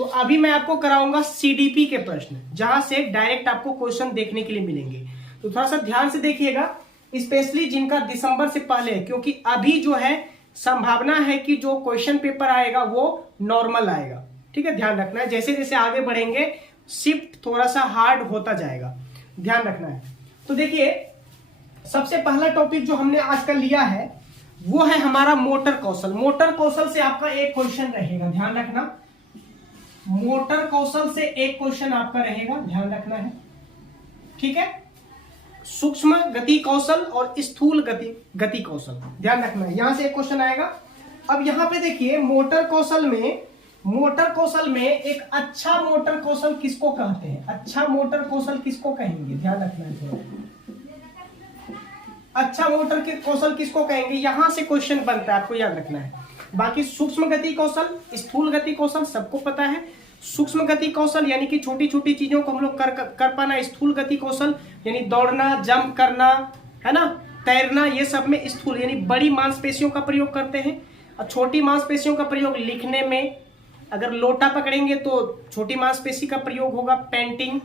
तो अभी मैं आपको कराऊंगा सीडीपी के प्रश्न, जहां से डायरेक्ट आपको क्वेश्चन देखने के लिए मिलेंगे। तो थोड़ा सा ध्यान से देखिएगा, स्पेशली जिनका दिसंबर से पहले है, क्योंकि अभी जो है संभावना है कि जो क्वेश्चन पेपर आएगा वो नॉर्मल आएगा। ठीक है, ध्यान रखना है। जैसे जैसे आगे बढ़ेंगे शिफ्ट थोड़ा सा हार्ड होता जाएगा, ध्यान रखना है। तो देखिए, सबसे पहला टॉपिक जो हमने आज का लिया है वो है हमारा मोटर कौशल। मोटर कौशल से आपका एक क्वेश्चन रहेगा, ध्यान रखना। मोटर कौशल से एक क्वेश्चन आपका रहेगा, ध्यान रखना है। ठीक है, सूक्ष्म गति कौशल और स्थूल गति कौशल, ध्यान रखना है। यहां से एक क्वेश्चन आएगा। अब यहां पे देखिए, मोटर कौशल में एक अच्छा मोटर कौशल किसको कहते हैं? अच्छा मोटर कौशल किसको कहेंगे? ध्यान रखना है थोड़ा। अच्छा मोटर के कौशल किसको कहेंगे? यहां से क्वेश्चन बनता है, आपको याद रखना है। बाकी सूक्ष्म गति कौशल, स्थूल गति कौशल सबको पता है। सूक्ष्म गति कौशल यानी कि छोटी छोटी चीजों को हम लोग कर पाना। स्थूल गति कौशल यानी दौड़ना, जंप करना, है ना, तैरना, ये सब में स्थूल यानी बड़ी मांसपेशियों का प्रयोग करते हैं। और छोटी मांसपेशियों का प्रयोग लिखने में, अगर लोटा पकड़ेंगे तो छोटी मांसपेशी का प्रयोग होगा। पेंटिंग,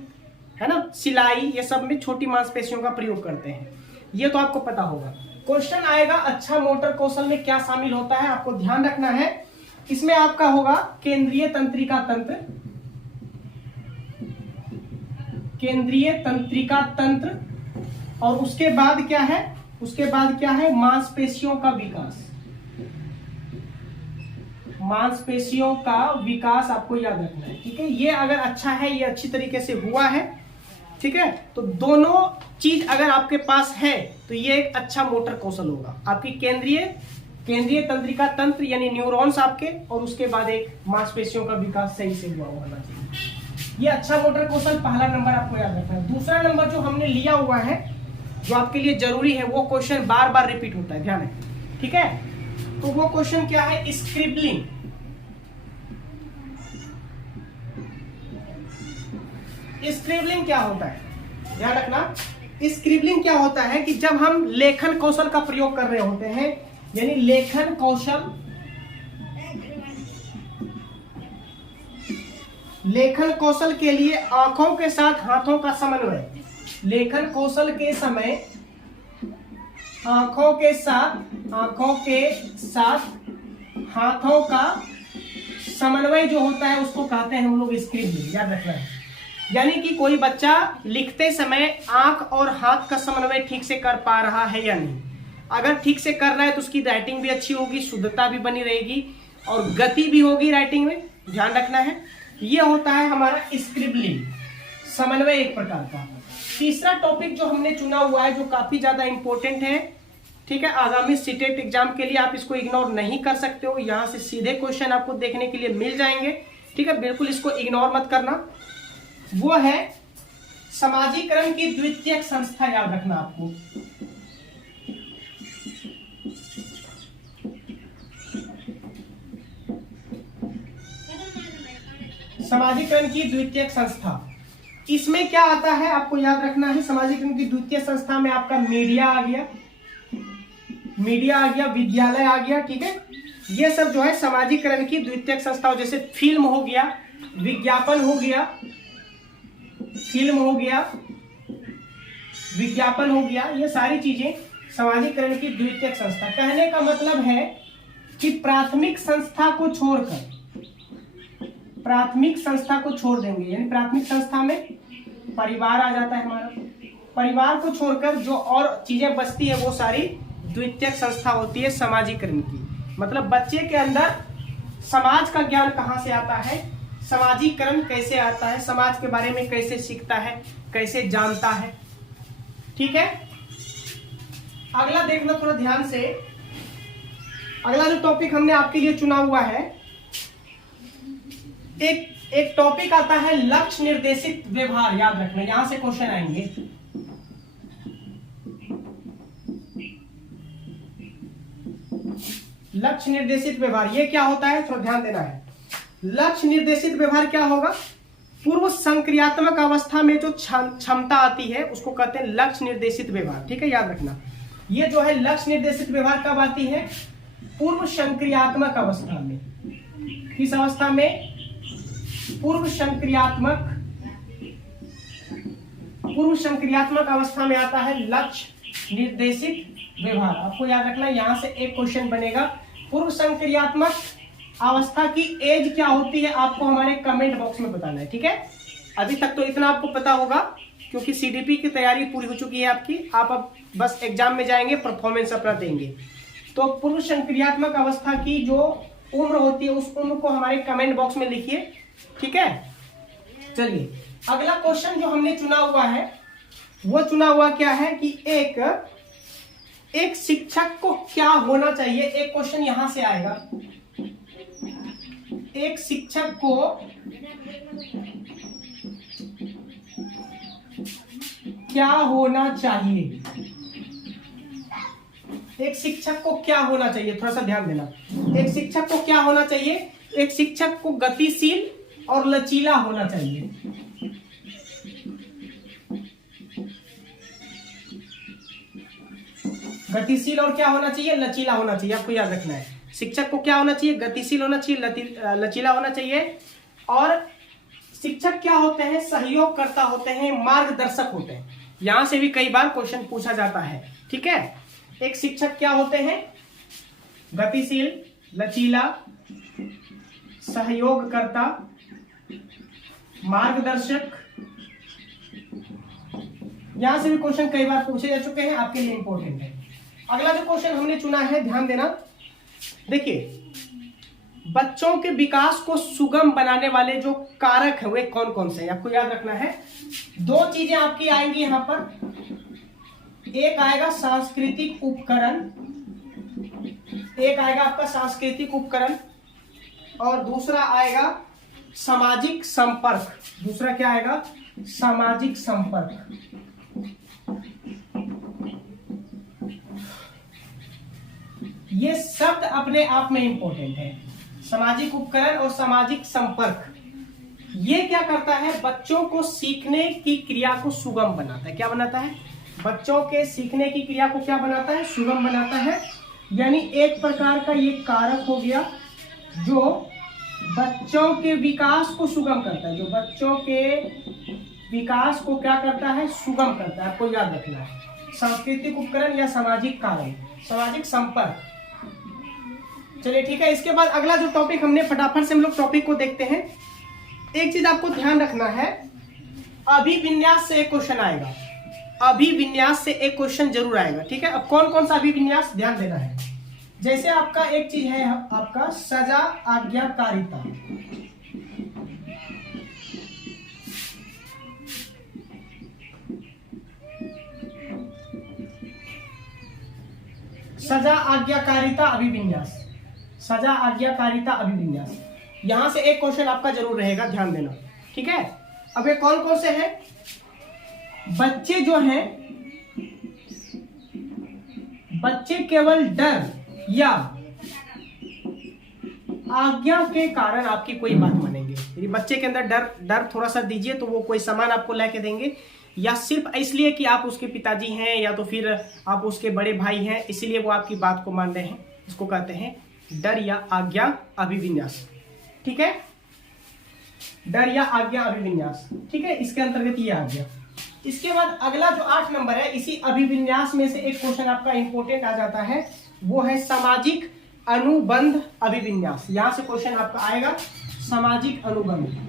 है ना, सिलाई, ये सब में छोटी मांसपेशियों का प्रयोग करते हैं। ये तो आपको पता होगा। क्वेश्चन आएगा अच्छा मोटर कौशल में क्या शामिल होता है, आपको ध्यान रखना है। इसमें आपका होगा केंद्रीय तंत्रिका तंत्र, केंद्रीय तंत्रिका तंत्र, और उसके बाद क्या है? उसके बाद क्या है? मांसपेशियों का विकास। मांसपेशियों का विकास आपको याद रखना है। ठीक है, ये अगर अच्छा है, ये अच्छी तरीके से हुआ है, ठीक है, तो दोनों चीज अगर आपके पास है तो ये एक अच्छा मोटर कौशल होगा। आपकी केंद्रीय तंत्रिका तंत्र यानी न्यूरॉन्स आपके, और उसके बाद एक मांसपेशियों का विकास सही से हुआ होना चाहिए। ये अच्छा मोटर कौशल पहला नंबर आपको याद रखना है। दूसरा नंबर जो हमने लिया हुआ है, जो आपके लिए जरूरी है, वो क्वेश्चन बार बार रिपीट होता है, ध्यान है। ठीक है, तो वो क्वेश्चन क्या है? स्क्रिबलिंग। स्क्रिबलिंग क्या होता है? ध्यान रखना। स्क्रिबलिंग क्या होता है कि जब हम लेखन कौशल का प्रयोग कर रहे होते हैं, यानी लेखन कौशल के लिए आंखों के साथ हाथों का समन्वय। लेखन कौशल के समय आंखों के साथ हाथों का समन्वय जो होता है उसको कहते हैं हम लोग स्क्रिबलिंग, याद रखना है। यानी कि कोई बच्चा लिखते समय आंख और हाथ का समन्वय ठीक से कर पा रहा है या नहीं। अगर ठीक से कर रहा है तो उसकी राइटिंग भी अच्छी होगी, शुद्धता भी बनी रहेगी और गति भी होगी राइटिंग में, ध्यान रखना है। ये होता है हमारा स्क्रिबलिंग, समन्वय एक प्रकार का। तीसरा टॉपिक जो हमने चुना हुआ है, जो काफी ज्यादा इंपॉर्टेंट है, ठीक है, आगामी सीटेट एग्जाम के लिए आप इसको इग्नोर नहीं कर सकते हो। यहां से सीधे क्वेश्चन आपको देखने के लिए मिल जाएंगे। ठीक है, बिल्कुल इसको इग्नोर मत करना। वो है समाजीकरण की द्वितीयक संस्था, याद रखना आपको। समाजीकरण की द्वितीयक संस्था, इसमें क्या आता है आपको याद रखना है। समाजीकरण की द्वितीय संस्था में आपका मीडिया आ गया, विद्यालय आ गया। ठीक है, ये सब जो है समाजीकरण की द्वितीयक संस्था, जैसे फिल्म हो गया, विज्ञापन हो गया, ये सारी चीजें समाजीकरण की द्वितीयक संस्था। कहने का मतलब है कि प्राथमिक संस्था को छोड़ देंगे, यानी प्राथमिक संस्था में परिवार आ जाता है हमारा। परिवार को छोड़कर जो और चीजें बचती है वो सारी द्वितीयक संस्था होती है समाजीकरण की। मतलब बच्चे के अंदर समाज का ज्ञान कहां से आता है, समाजीकरण कैसे आता है, समाज के बारे में कैसे सीखता है, कैसे जानता है। ठीक है, अगला देखना थोड़ा ध्यान से। अगला जो टॉपिक हमने आपके लिए चुना हुआ है, एक टॉपिक आता है लक्ष्य निर्देशित व्यवहार, याद रखना, यहां से क्वेश्चन आएंगे। लक्ष्य निर्देशित व्यवहार, ये क्या होता है, थोड़ा ध्यान देना है। लक्ष्य निर्देशित व्यवहार क्या होगा? पूर्व संक्रियात्मक अवस्था में जो क्षमता आती है उसको कहते हैं लक्ष्य निर्देशित व्यवहार। ठीक है, याद रखना। ये जो है लक्ष्य निर्देशित व्यवहार कब आती है? पूर्व संक्रियात्मक अवस्था में। किस अवस्था में? पूर्व संक्रियात्मक अवस्था में आता है लक्ष्य निर्देशित व्यवहार। आपको याद रखना है, यहां से एक क्वेश्चन बनेगा। पूर्व संक्रियात्मक अवस्था की एज क्या होती है आपको हमारे कमेंट बॉक्स में बताना है, ठीक है। अभी तक तो इतना आपको पता होगा क्योंकि सीडीपी की तैयारी पूरी हो चुकी है आपकी। आप अब बस एग्जाम में जाएंगे, परफॉर्मेंस अपना देंगे। तो पूर्व संक्रियात्मक अवस्था की जो उम्र होती है उस उम्र को हमारे कमेंट बॉक्स में लिखिए, ठीक है। चलिए अगला क्वेश्चन जो हमने चुना हुआ है वो चुना हुआ क्या है कि एक शिक्षक को क्या होना चाहिए। एक क्वेश्चन यहां से आएगा, एक शिक्षक को क्या होना चाहिए, एक शिक्षक को क्या होना चाहिए, थोड़ा सा ध्यान देना। एक शिक्षक को क्या होना चाहिए, एक शिक्षक को गतिशील और लचीला होना चाहिए। गतिशील और क्या होना चाहिए, लचीला होना चाहिए। आपको याद रखना है, शिक्षक को क्या होना चाहिए, गतिशील होना चाहिए, लचीला होना चाहिए। और शिक्षक क्या होते हैं, सहयोगकर्ता होते हैं, मार्गदर्शक होते हैं। यहां से भी कई बार क्वेश्चन पूछा जाता है, ठीक है। एक शिक्षक क्या होते हैं, गतिशील, लचीला, सहयोगकर्ता, मार्गदर्शक। यहां से भी क्वेश्चन कई बार पूछे जा चुके हैं, आपके लिए इंपॉर्टेंट है। अगला जो क्वेश्चन हमने चुना है, ध्यान देना। देखिए बच्चों के विकास को सुगम बनाने वाले जो कारक है वे कौन कौन से हैं, आपको याद रखना है। दो चीजें आपकी आएंगी यहां पर, एक आएगा सांस्कृतिक उपकरण, एक आएगा आपका सांस्कृतिक उपकरण, और दूसरा आएगा सामाजिक संपर्क। दूसरा क्या आएगा, सामाजिक संपर्क। ये शब्द अपने आप में इंपॉर्टेंट है, सामाजिक उपकरण और सामाजिक संपर्क। ये क्या करता है, बच्चों को सीखने की क्रिया को सुगम बनाता है। क्या बनाता है, बच्चों के सीखने की क्रिया को क्या बनाता है, सुगम बनाता है। यानी एक प्रकार का ये कारक हो गया जो बच्चों के विकास को सुगम करता है, जो बच्चों के विकास को क्या करता है, सुगम करता है। आपको याद रखना है, सांस्कृतिक उपकरण या सामाजिक कारण, सामाजिक संपर्क। चलिए ठीक है। इसके बाद अगला जो टॉपिक हमने, फटाफट से हम लोग टॉपिक को देखते हैं। एक चीज आपको ध्यान रखना है, अभिविन्यास से एक क्वेश्चन आएगा, अभिविन्यास से एक क्वेश्चन जरूर आएगा, ठीक है। अब कौन कौन सा अभिविन्यास, ध्यान देना है। जैसे आपका एक चीज है आपका सजा आज्ञाकारिता, सजा आज्ञाकारिता अभिविन्यास, सजा आज्ञाकारिता अभिविन्यास। यहां से एक क्वेश्चन आपका जरूर रहेगा, ध्यान देना, ठीक है। अब ये कौन कौन से हैं, बच्चे जो हैं, बच्चे केवल डर या आज्ञा के कारण आपकी कोई बात मानेंगे। यदि बच्चे के अंदर डर थोड़ा सा दीजिए तो वो कोई सामान आपको लेके देंगे, या सिर्फ इसलिए कि आप उसके पिताजी हैं या तो फिर आप उसके बड़े भाई हैं इसलिए वो आपकी बात को मान रहे हैं, इसको कहते हैं डर या आज्ञा अभिविन्यास, ठीक है। डर या आज्ञा अभिविन्यास, ठीक है, इसके अंतर्गत ये आ गया। इसके बाद अगला जो 8 नंबर है, इसी अभिविन्यास में से एक क्वेश्चन आपका इंपॉर्टेंट आ जाता है, वो है सामाजिक अनुबंध अभिविन्यास। यहां से क्वेश्चन आपका आएगा, सामाजिक अनुबंध।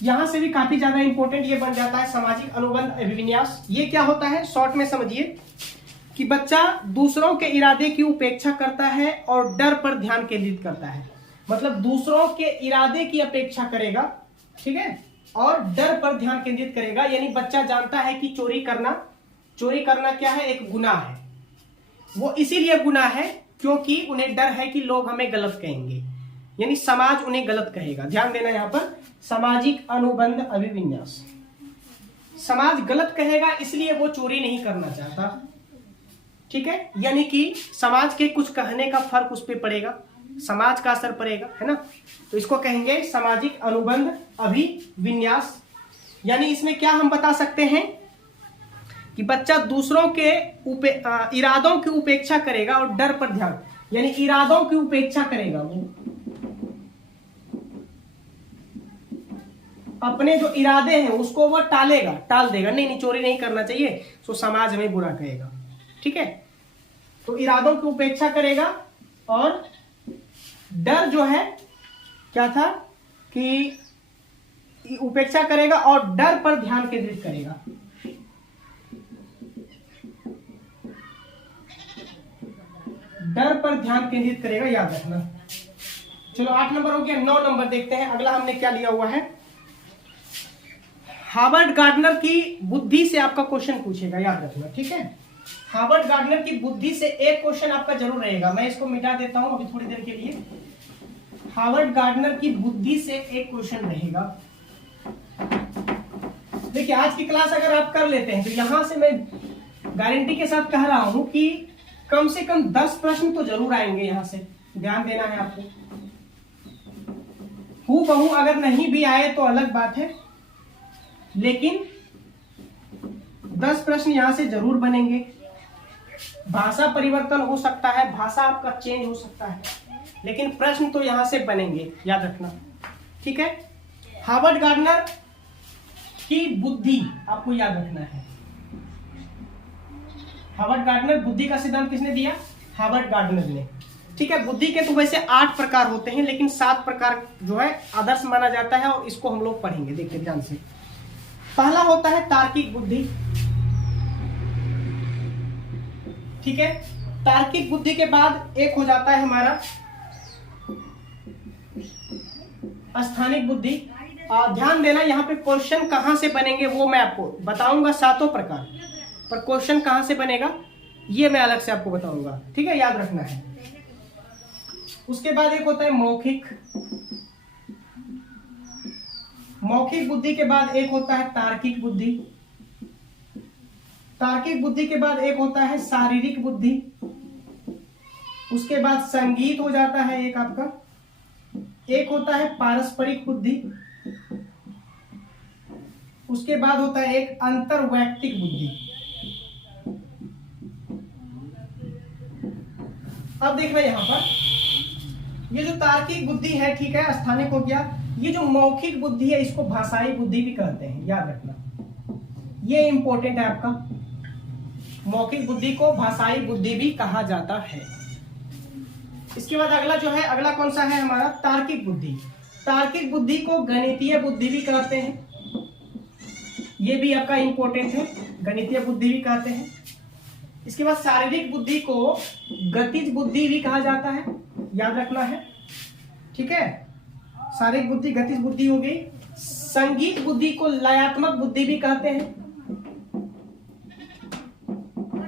यहां से भी काफी ज्यादा इंपॉर्टेंट ये बन जाता है, सामाजिक अनुबंध अभिविन्यास। ये क्या होता है, शॉर्ट में समझिए कि बच्चा दूसरों के इरादे की उपेक्षा करता है और डर पर ध्यान केंद्रित करता है। मतलब दूसरों के इरादे की अपेक्षा करेगा, ठीक है, और डर पर ध्यान केंद्रित करेगा। यानी बच्चा जानता है कि चोरी करना क्या है, एक गुनाह है। वो इसीलिए गुनाह है क्योंकि उन्हें डर है कि लोग हमें गलत कहेंगे, यानी समाज उन्हें गलत कहेगा। ध्यान देना यहां पर, सामाजिक अनुबंध अभिविन्यास। समाज गलत कहेगा इसलिए वो चोरी नहीं करना चाहता, ठीक है। यानी कि समाज के कुछ कहने का फर्क उस पर पड़ेगा, समाज का असर पड़ेगा, है ना। तो इसको कहेंगे सामाजिक अनुबंध अभिविन्यास। यानी इसमें क्या हम बता सकते हैं कि बच्चा दूसरों के इरादों की उपेक्षा करेगा और डर पर ध्यान, यानी इरादों की उपेक्षा करेगा, वो अपने जो इरादे हैं उसको वो टाल देगा, नहीं चोरी नहीं करना चाहिए, तो समाज हमें बुरा कहेगा। ठीक है, तो इरादों की उपेक्षा करेगा और डर जो है क्या था कि उपेक्षा करेगा और डर पर ध्यान केंद्रित करेगा। डर पर ध्यान केंद्रित करेगा, याद रखना। चलो 8 नंबर हो गया। 9 नंबर देखते हैं, अगला हमने क्या लिया हुआ है। हार्वर्ड गार्डनर की बुद्धि से आपका क्वेश्चन पूछेगा, याद रखना। ठीक है, हार्वर्ड गार्डनर की बुद्धि से एक क्वेश्चन आपका जरूर रहेगा। मैं इसको मिटा देता हूं अभी थोड़ी देर के लिए। हार्वर्ड गार्डनर की बुद्धि से एक क्वेश्चन रहेगा। देखिए, आज की क्लास अगर आप कर लेते हैं तो यहां से मैं गारंटी के साथ कह रहा हूं कि कम से कम 10 प्रश्न तो जरूर आएंगे। यहां से ध्यान देना है आपको। हूबहू अगर नहीं भी आए तो अलग बात है, लेकिन 10 प्रश्न यहां से जरूर बनेंगे। भाषा परिवर्तन हो सकता है, भाषा आपका चेंज हो सकता है, लेकिन प्रश्न तो यहां से बनेंगे, याद रखना। ठीक है, हार्वर्ड गार्डनर की बुद्धि आपको याद रखना है। हार्वर्ड गार्डनर, बुद्धि का सिद्धांत किसने दिया? हार्वर्ड गार्डनर ने। ठीक है, बुद्धि के तो वैसे 8 प्रकार होते हैं, लेकिन 7 प्रकार जो है आदर्श माना जाता है और इसको हम लोग पढ़ेंगे। देखिए ध्यान से। पहला होता है तार्किक बुद्धि। ठीक है, तार्किक बुद्धि के बाद एक हो जाता है हमारा स्थानिक बुद्धि। ध्यान देना, यहाँ पे क्वेश्चन कहां से बनेंगे वो मैं आपको बताऊंगा, 7 प्रकार, पर क्वेश्चन कहां से बनेगा ये मैं अलग से आपको बताऊंगा। ठीक है, याद रखना है। उसके बाद एक होता है मौखिक। मौखिक बुद्धि के बाद एक होता है तार्किक बुद्धि। तार्किक बुद्धि के बाद एक होता है शारीरिक बुद्धि। उसके बाद संगीत हो जाता है एक आपका। एक होता है पारस्परिक बुद्धि। उसके बाद होता है एक अंतरवैयक्तिक बुद्धि। अब देखना यहां पर, ये जो तार्किक बुद्धि है, ठीक है, स्थानिक हो गया। ये जो मौखिक बुद्धि है इसको भाषाई बुद्धि भी कहते हैं, याद रखना, ये इंपॉर्टेंट है आपका। मौखिक बुद्धि को भाषाई बुद्धि भी कहा जाता है। इसके बाद अगला जो है, अगला कौन सा है हमारा? तार्किक बुद्धि। तार्किक बुद्धि को गणितीय बुद्धि भी कहते हैं, ये भी आपका इंपॉर्टेंट है, गणितीय बुद्धि भी कहते हैं। इसके बाद शारीरिक बुद्धि को गतिज बुद्धि भी कहा जाता है, याद रखना है। ठीक है, शारीरिक बुद्धि गतिज बुद्धि हो गई। संगीत बुद्धि को लयात्मक बुद्धि भी कहते हैं,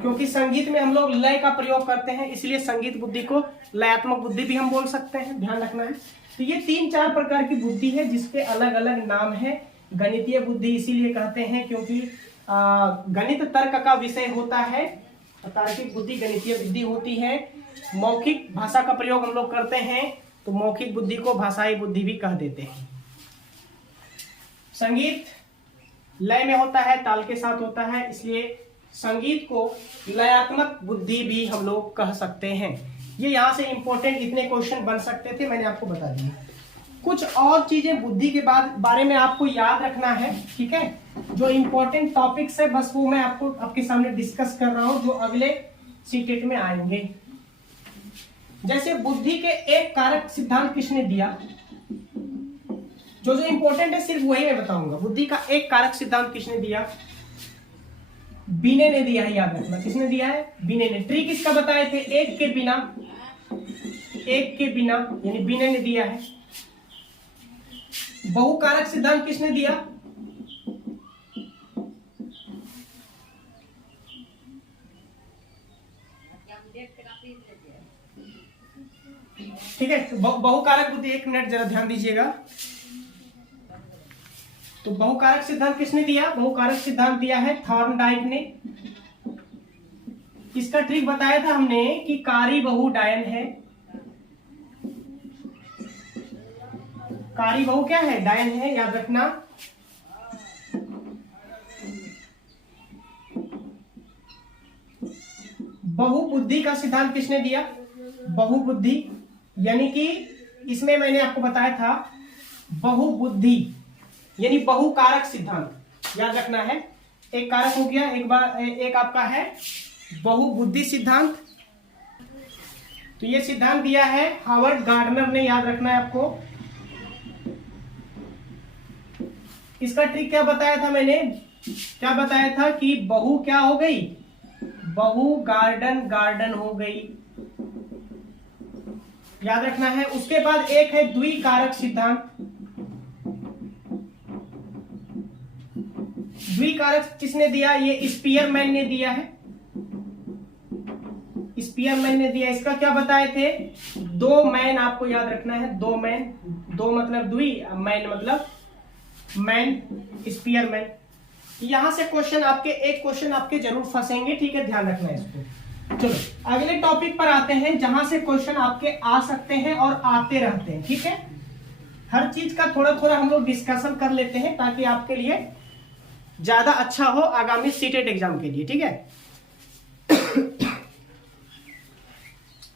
क्योंकि संगीत में हम लोग लय का प्रयोग करते हैं, इसलिए संगीत बुद्धि को लयात्मक बुद्धि भी हम बोल सकते हैं, ध्यान रखना है। तो ये 3-4 प्रकार की बुद्धि है जिसके अलग अलग नाम है। गणितीय बुद्धि इसीलिए कहते हैं क्योंकि गणित तर्क का विषय होता है। तार्किक बुद्धि गणितीय बुद्धि होती है। मौखिक भाषा का प्रयोग हम लोग करते हैं, तो मौखिक बुद्धि को भाषाई बुद्धि भी कह देते हैं। संगीत लय में होता है, ताल के साथ होता है, इसलिए संगीत को लयात्मक बुद्धि भी हम लोग कह सकते हैं। ये यहाँ से इंपॉर्टेंट इतने क्वेश्चन बन सकते थे, मैंने आपको बता दिए। कुछ और चीजें बुद्धि के बारे में आपको याद रखना है। ठीक है, जो इंपॉर्टेंट टॉपिक्स है बस वो मैं आपके सामने डिस्कस कर रहा हूं, जो अगले सीटेट में आएंगे। जैसे बुद्धि के एक कारक सिद्धांत किसने दिया, जो इंपॉर्टेंट है सिर्फ वही मैं बताऊंगा। बुद्धि का एक कारक सिद्धांत किसने दिया? बिने ने दिया है, याद रखना। किसने दिया है? बिने ने। ट्रिक इसका बताए थे, एक के बिना, यानी बिने ने दिया है। बहुकारक सिद्धांत किसने दिया? ठीक है, बहुकारक बुद्धि, एक मिनट जरा ध्यान दीजिएगा। तो बहुकारक सिद्धांत किसने दिया? बहुकारक सिद्धांत दिया है थॉर्नडाइक ने। इसका ट्रिक बताया था हमने कि कारी बहु डायन है। कारी बहु क्या है? डायन है, याद रखना। बहुबुद्धि का सिद्धांत किसने दिया? बहुबुद्धि, यानी कि इसमें मैंने आपको बताया था बहुबुद्धि यानी बहुकारक सिद्धांत याद रखना है। एक कारक हो गया, एक आपका है बहुबुद्धि सिद्धांत। तो ये सिद्धांत दिया है हार्वर्ड गार्डनर ने, याद रखना है आपको। इसका ट्रिक क्या बताया था मैंने? क्या बताया था कि बहु क्या हो गई? बहु गार्डन गार्डन हो गई, याद रखना है। उसके बाद एक है द्विकारक सिद्धांत। द्विकारक किसने दिया? ये स्पीयरमैन ने दिया है, स्पीयरमैन ने दिया। इसका क्या बताए थे? दो मैन, आपको याद रखना है, दो मैन, दो मतलब द्वि, मैन मतलब मैन, स्पीयरमैन। यहां से क्वेश्चन आपके, एक क्वेश्चन आपके जरूर फंसेंगे, ठीक है, ध्यान रखना है इसको। चलो अगले टॉपिक पर आते हैं जहां से क्वेश्चन आपके आ सकते हैं और आते रहते हैं, ठीक है। हर चीज का थोड़ा थोड़ा हम लोग डिस्कशन कर लेते हैं ताकि आपके लिए ज्यादा अच्छा हो आगामी सीटेट एग्जाम के लिए, ठीक है।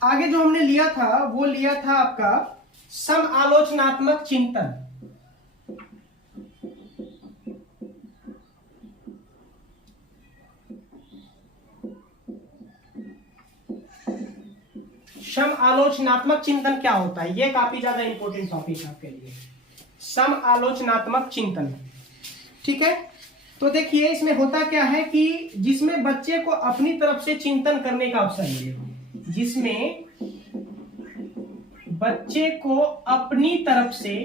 आगे जो हमने लिया था वो लिया था आपका समालोचनात्मक चिंतन। समालोचनात्मक चिंतन क्या होता है? ये काफी ज्यादा इंपॉर्टेंट टॉपिक है आपके लिए, समालोचनात्मक चिंतन, ठीक है। तो देखिए इसमें होता क्या है कि जिसमें बच्चे को अपनी तरफ से चिंतन करने का अवसर मिले, जिसमें बच्चे को अपनी तरफ से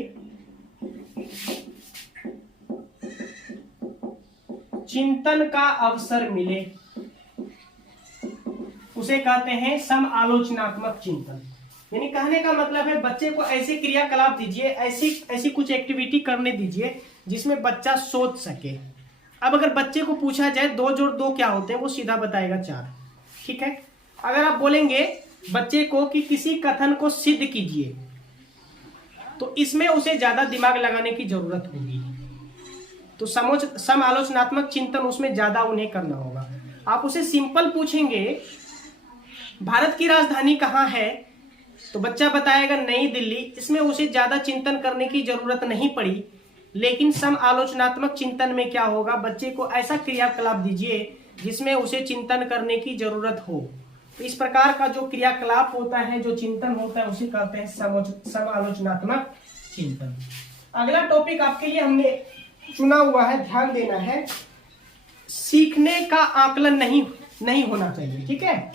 चिंतन का अवसर मिले, उसे कहते हैं समालोचनात्मक चिंतन। यानी कहने का मतलब है बच्चे को ऐसे क्रियाकलाप दीजिए, ऐसी कुछ एक्टिविटी करने दीजिए जिसमें बच्चा सोच सके। अब अगर बच्चे को पूछा जाए 2 जोड़ 2 क्या होते हैं, वो सीधा बताएगा 4, ठीक है। अगर आप बोलेंगे बच्चे को कि किसी कथन को सिद्ध कीजिए, तो इसमें उसे ज्यादा दिमाग लगाने की जरूरत होगी। तो समालोचनात्मक चिंतन उसमें ज्यादा उन्हें करना होगा। आप उसे सिंपल पूछेंगे भारत की राजधानी कहाँ है, तो बच्चा बताएगा नई दिल्ली। इसमें उसे ज्यादा चिंतन करने की जरूरत नहीं पड़ी। लेकिन समालोचनात्मक चिंतन में क्या होगा, बच्चे को ऐसा क्रियाकलाप दीजिए जिसमें उसे चिंतन करने की जरूरत हो। तो इस प्रकार का जो क्रियाकलाप होता है, जो चिंतन होता है, उसे कहते हैं समालोचनात्मक चिंतन। अगला टॉपिक आपके लिए हमने चुना हुआ है, ध्यान देना है, सीखने का आकलन नहीं होना चाहिए, ठीक है।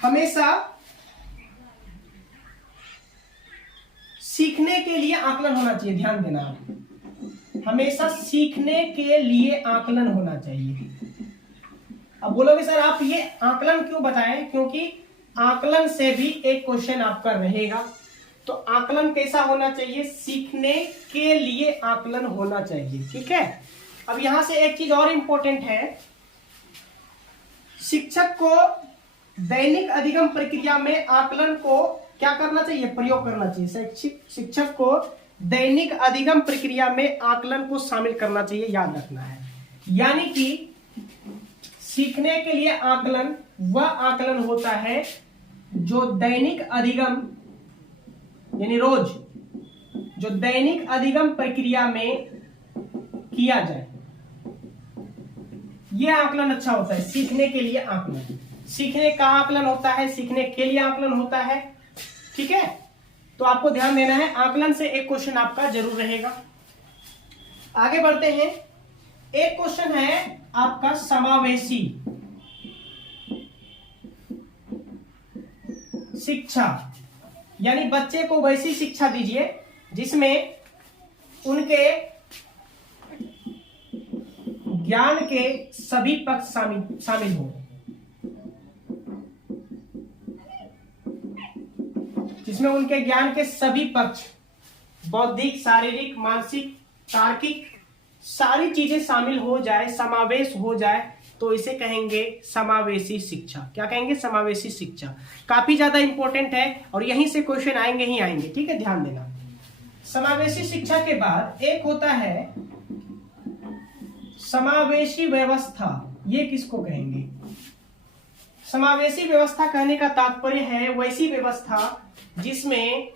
हमेशा सीखने के लिए आकलन होना चाहिए, ध्यान देना आप, हमेशा सीखने के लिए आकलन होना चाहिए। अब बोलोगे सर आप ये आकलन क्यों बताएं? क्योंकि आकलन से भी एक क्वेश्चन आपका रहेगा। तो आकलन कैसा होना चाहिए? सीखने के लिए आकलन होना चाहिए, ठीक है। अब यहां से एक चीज और इंपॉर्टेंट है, शिक्षक को दैनिक अधिगम प्रक्रिया में आकलन को क्या करना चाहिए? प्रयोग करना चाहिए। शिक्षक को दैनिक अधिगम प्रक्रिया में आकलन को शामिल करना चाहिए, याद रखना है। यानी कि सीखने के लिए आकलन वह आकलन होता है जो दैनिक अधिगम यानी रोज जो दैनिक अधिगम प्रक्रिया में किया जाए, यह आकलन अच्छा होता है। सीखने के लिए आकलन, सीखने का आकलन होता है, सीखने के लिए आकलन होता है, ठीक है। तो आपको ध्यान देना है, आकलन से एक क्वेश्चन आपका जरूर रहेगा। आगे बढ़ते हैं। एक क्वेश्चन है आपका समावेशी शिक्षा, यानी बच्चे को वैसी शिक्षा दीजिए जिसमें उनके ज्ञान के सभी पक्ष शामिल हो, जिसमें उनके ज्ञान के सभी पक्ष, बौद्धिक, शारीरिक, मानसिक, तार्किक, सारी चीजें शामिल हो जाए, समावेश हो जाए, तो इसे कहेंगे समावेशी शिक्षा। क्या कहेंगे? समावेशी शिक्षा। काफी ज्यादा इंपॉर्टेंट है और यहीं से क्वेश्चन आएंगे ही आएंगे, ठीक है, ध्यान देना। समावेशी शिक्षा के बाद एक होता है समावेशी व्यवस्था। ये किसको कहेंगे? समावेशी व्यवस्था कहने का तात्पर्य है वैसी व्यवस्था जिसमें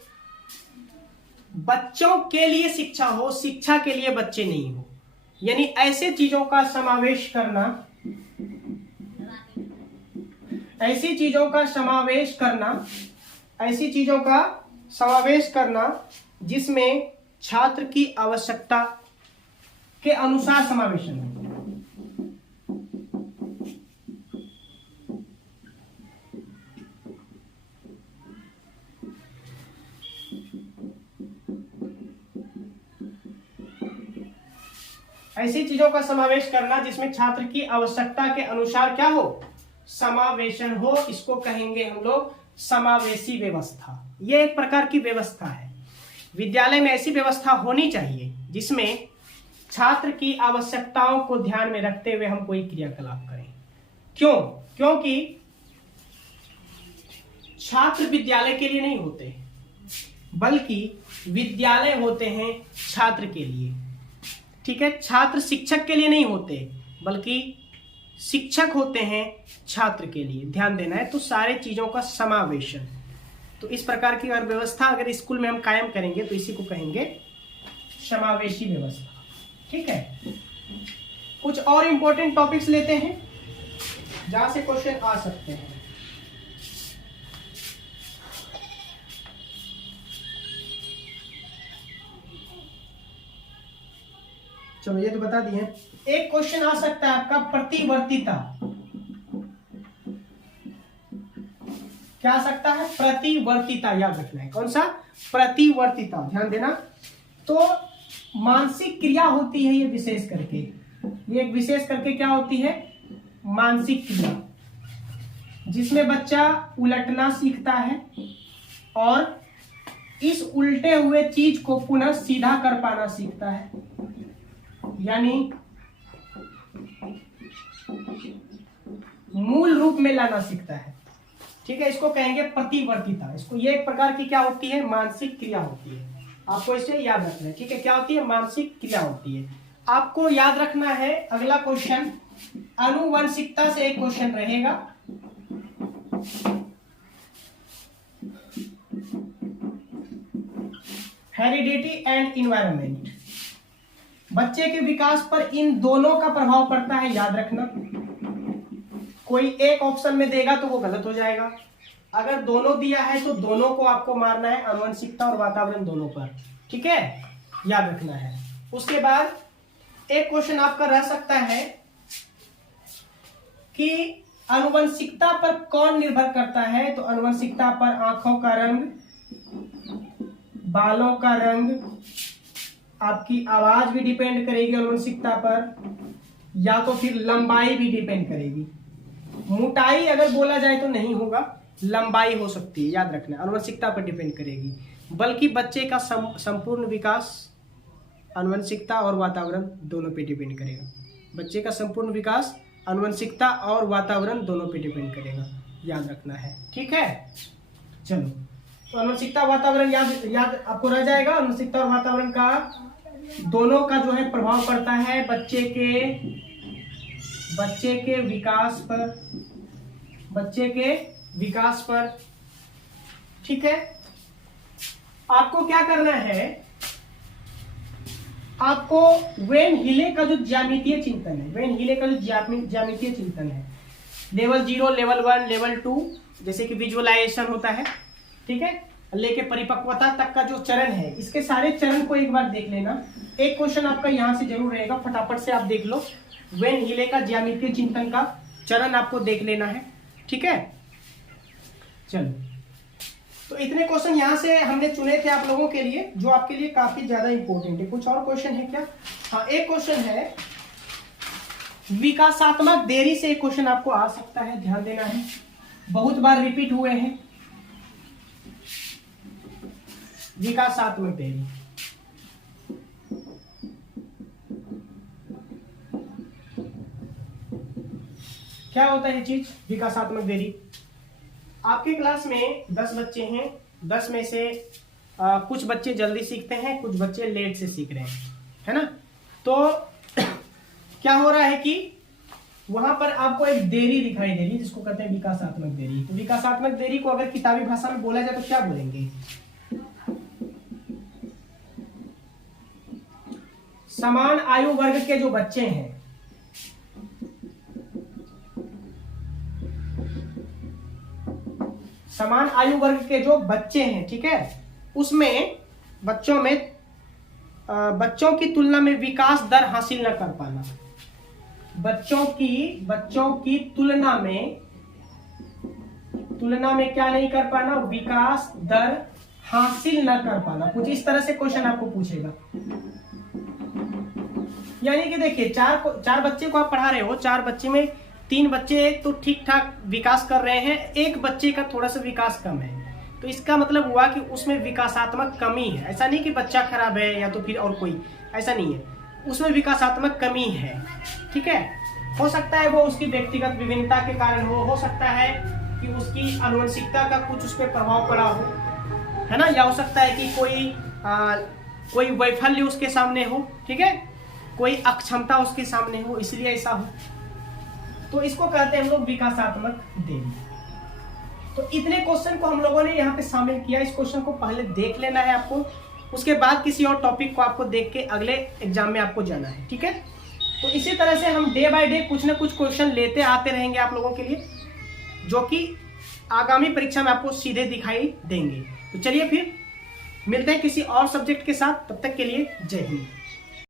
बच्चों के लिए शिक्षा हो, शिक्षा के लिए बच्चे नहीं हो। यानी ऐसे चीजों का समावेश करना, ऐसी चीजों का समावेश करना जिसमें छात्र की आवश्यकता के अनुसार समावेशन है। ऐसी चीजों का समावेश करना जिसमें छात्र की आवश्यकता के अनुसार क्या हो, समावेशन हो, इसको कहेंगे हम लोग समावेशी व्यवस्था। यह एक प्रकार की व्यवस्था है। विद्यालय में ऐसी व्यवस्था होनी चाहिए जिसमें छात्र की आवश्यकताओं को ध्यान में रखते हुए हम कोई क्रियाकलाप करें। क्यों? क्योंकि छात्र विद्यालय के लिए नहीं होते, बल्कि विद्यालय होते हैं छात्र के लिए। ठीक है, छात्र शिक्षक के लिए नहीं होते, बल्कि शिक्षक होते हैं छात्र के लिए। ध्यान देना है। तो सारे चीजों का समावेशन, तो इस प्रकार की अगर व्यवस्था अगर स्कूल में हम कायम करेंगे तो इसी को कहेंगे समावेशी व्यवस्था। ठीक है, कुछ और इंपॉर्टेंट टॉपिक्स लेते हैं जहां से क्वेश्चन आ सकते हैं। चलो ये तो बता दिए। एक क्वेश्चन आ सकता है आपका प्रतिवर्तीता। क्या आ सकता है? प्रतिवर्तीता। याद रखना है कौन सा? प्रतिवर्तीता। ध्यान देना। तो मानसिक क्रिया होती है ये विशेष करके, ये एक विशेष करके क्या होती है? मानसिक क्रिया, जिसमें बच्चा उलटना सीखता है और इस उल्टे हुए चीज को पुनः सीधा कर पाना सीखता है, यानी मूल रूप में लाना सीखता है। ठीक है, इसको कहेंगे प्रतिवर्तीता। इसको ये एक प्रकार की क्या होती है? मानसिक क्रिया होती है। आपको इसे याद रखना है। ठीक है, क्या होती है? मानसिक क्रिया होती है। आपको याद रखना है। अगला क्वेश्चन आनुवंशिकता से एक क्वेश्चन रहेगा। हेरिडिटी एंड इन्वायरमेंट, बच्चे के विकास पर इन दोनों का प्रभाव पड़ता है। याद रखना, कोई एक ऑप्शन में देगा तो वो गलत हो जाएगा। अगर दोनों दिया है तो दोनों को आपको मारना है, आनुवंशिकता और वातावरण दोनों पर। ठीक है, याद रखना है। उसके बाद एक क्वेश्चन आपका रह सकता है कि आनुवंशिकता पर कौन निर्भर करता है? तो आनुवंशिकता पर आंखों का रंग, बालों का रंग, आपकी आवाज भी डिपेंड करेगी आनुवंशिकता पर, या तो फिर लंबाई भी डिपेंड करेगी। मोटाई अगर बोला जाए तो नहीं होगा, लंबाई हो सकती है। याद रखना, आनुवंशिकता पर डिपेंड करेगी। बल्कि बच्चे का संपूर्ण विकास आनुवंशिकता और वातावरण दोनों पे डिपेंड करेगा। बच्चे का संपूर्ण विकास आनुवंशिकता और वातावरण दोनों पे डिपेंड करेगा। याद रखना है। ठीक है, चलो। तो आनुवंशिकता वातावरण याद आपको रह जाएगा। आनुवंशिकता और वातावरण का दोनों का जो है प्रभाव पड़ता है बच्चे के विकास पर। ठीक है, आपको क्या करना है? आपको वेन हिले का जो ज्यामितीय चिंतन है, लेवल 0, लेवल 1, लेवल 2, जैसे कि विजुअलाइजेशन होता है, ठीक है, लेके परिपक्वता तक का जो चरण है, इसके सारे चरण को एक बार देख लेना। एक क्वेश्चन आपका यहां से जरूर रहेगा, फटाफट से आप देख लो। वेन हिले का ज्यामितीय चिंतन का चरण आपको देख लेना है। ठीक है, चलो। तो इतने क्वेश्चन यहां से हमने चुने थे आप लोगों के लिए, जो आपके लिए काफी ज्यादा इंपॉर्टेंट है। कुछ और क्वेश्चन है क्या? हाँ, एक क्वेश्चन है विकासात्मक देरी से। एक क्वेश्चन आपको आ सकता है, ध्यान देना है, बहुत बार रिपीट हुए हैं। विकासात्मक देरी क्या होता है? चीज विकासात्मक देरी। आपके क्लास में 10 बच्चे हैं, 10 में से कुछ बच्चे जल्दी सीखते हैं, कुछ बच्चे लेट से सीख रहे हैं, है ना? तो क्या हो रहा है कि वहां पर आपको एक देरी दिखाई दे रही है जिसको कहते हैं विकासात्मक देरी। तो विकासात्मक देरी को अगर किताबी भाषा में बोला जाए तो क्या बोलेंगे? समान आयु वर्ग के जो बच्चे हैं, समान आयु वर्ग के जो बच्चे हैं, ठीक है, उसमें बच्चों की तुलना में विकास दर हासिल न कर पाना, बच्चों की तुलना में क्या नहीं कर पाना? विकास दर हासिल न कर पाना। कुछ इस तरह से क्वेश्चन आपको पूछेगा। यानी कि देखिए, चार बच्चे को आप पढ़ा रहे हो, 4 बच्चे में 3 बच्चे तो ठीक ठाक विकास कर रहे हैं, एक बच्चे का थोड़ा सा विकास कम है, तो इसका मतलब हुआ कि उसमें विकासात्मक कमी है। ऐसा नहीं कि बच्चा खराब है या तो फिर और कोई, ऐसा नहीं है, उसमें विकासात्मक कमी है, ठीक है। हो सकता है वो उसकी व्यक्तिगत विभिन्नता के कारण हो सकता है कि उसकी आनुवंशिकता का कुछ उस पर प्रभाव पड़ा हो, है ना, या हो सकता है कि कोई वैफल्य उसके सामने हो, ठीक है, कोई अक्षमता उसके सामने हो, इसलिए ऐसा हो। तो इसको कहते हैं हम लोग विकासात्मक देरी। तो इतने क्वेश्चन को हम लोगों ने यहाँ पे शामिल किया। इस क्वेश्चन को पहले देख लेना है आपको, उसके बाद किसी और टॉपिक को आपको देख के अगले एग्जाम में आपको जाना है, ठीक है। तो इसी तरह से हम डे बाय डे कुछ ना कुछ क्वेश्चन लेते आते रहेंगे आप लोगों के लिए, जो कि आगामी परीक्षा में आपको सीधे दिखाई देंगे। तो चलिए फिर मिलते हैं किसी और सब्जेक्ट के साथ, तब तक के लिए जय हिंद।